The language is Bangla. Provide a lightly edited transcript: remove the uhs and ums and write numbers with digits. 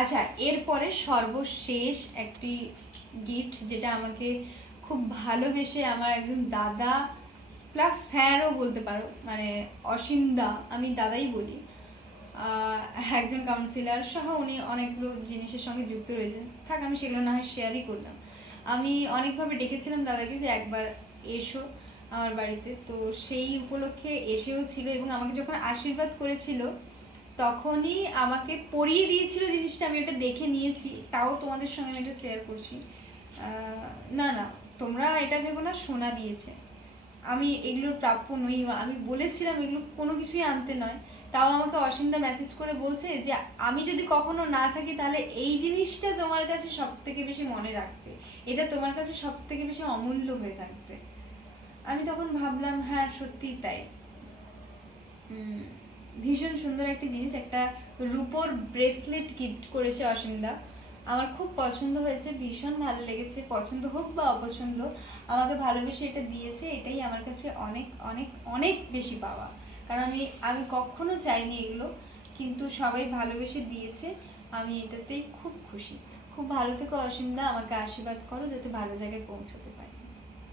আচ্ছা, এরপরে সর্বশেষ একটি গিফট যেটা আমাকে খুব ভালোবেসে আমার একজন দাদা প্লাস স্যারও বলতে পারো, মানে অসীম দা, আমি দাদাই বলি, একজন কাউন্সিলর সহ উনি অনেকগুলো জিনিসের সঙ্গে যুক্ত রয়েছেন। থাক, আমি সেগুলো না হয় শেয়ারই করলাম। আমি অনেকভাবে ডেকেছিলাম দাদাকে যে একবার এসো আমার বাড়িতে, তো সেই উপলক্ষে এসেও ছিল এবং আমাকে যখন আশীর্বাদ করেছিল তখনই আমাকে পরিয়ে দিয়েছিল জিনিসটা, আমি ওটা দেখে নিয়েছি, তাও তোমাদের সঙ্গে আমি এটা শেয়ার করছি। না না, তোমরা এটা ভেবো না সোনা দিয়েছে, আমি এগুলোর প্রাপ্য নই, আমি বলেছিলাম এগুলো কোনো কিছুই আনতে নয়। তাও আমাকে অসীমদা মেসেজ করে বলছে যে আমি যদি কখনো না থাকি তাহলে এই জিনিসটা তোমার কাছে সব থেকে বেশি মনে রাখবে, এটা তোমার কাছে সব থেকে বেশি অমূল্য হয়ে থাকবে। আমি তখন ভাবলাম হ্যাঁ সত্যিই তাই। ভীষণ সুন্দর একটা জিনিস, একটা রূপোর ব্রেসলেট গিফট করেছে অসীমদা, আমার খুব পছন্দ হয়েছে, ভীষণ ভালো লেগেছে। পছন্দ হোক বা অপছন্দ, আমাকে ভালোবেসে এটা দিয়েছে, এটাই আমার কাছে অনেক অনেক অনেক বেশি পাওয়া। কারণ আমি আমি কখনো চাইনি এগুলো, কিন্তু সবাই ভালোবেসে দিয়েছে, আমি এটাতেই খুব খুশি। খুব ভালো থেকো অসীমদা, আমাকে আশীর্বাদ করো যাতে ভালো জায়গায় পৌঁছতে পারি।